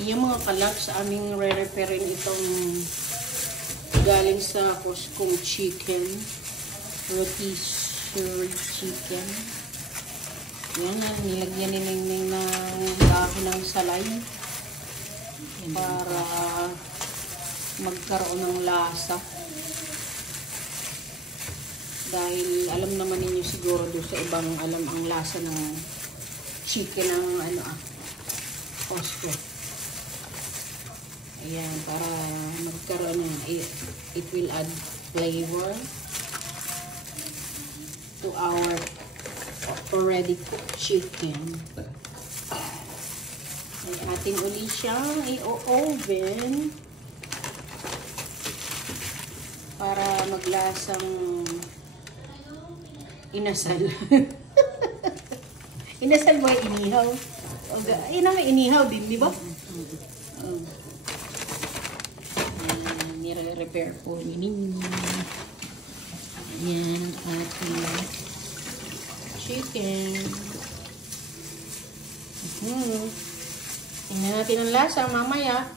Yung mga kalap sa aming re-repairin itong galing sa Costco chicken. Rotisserie chicken. Yan, nilagyan ni Ningning ng dahon ng salay para magkaroon ng lasa. Dahil alam naman ninyo siguro doon sa ibang alam ang lasa ng chicken ng Costco. Ayan, para magkaroon ng it will add flavor to our already cooked chicken. Ay ating uli siyang i-oven para maglasang inasal. Inasal ba inihaw? Yun ang inihaw din, di ba? Nire-repair po ninyo. Yan ang ating chicken. Tingnan natin ang lasa mamaya.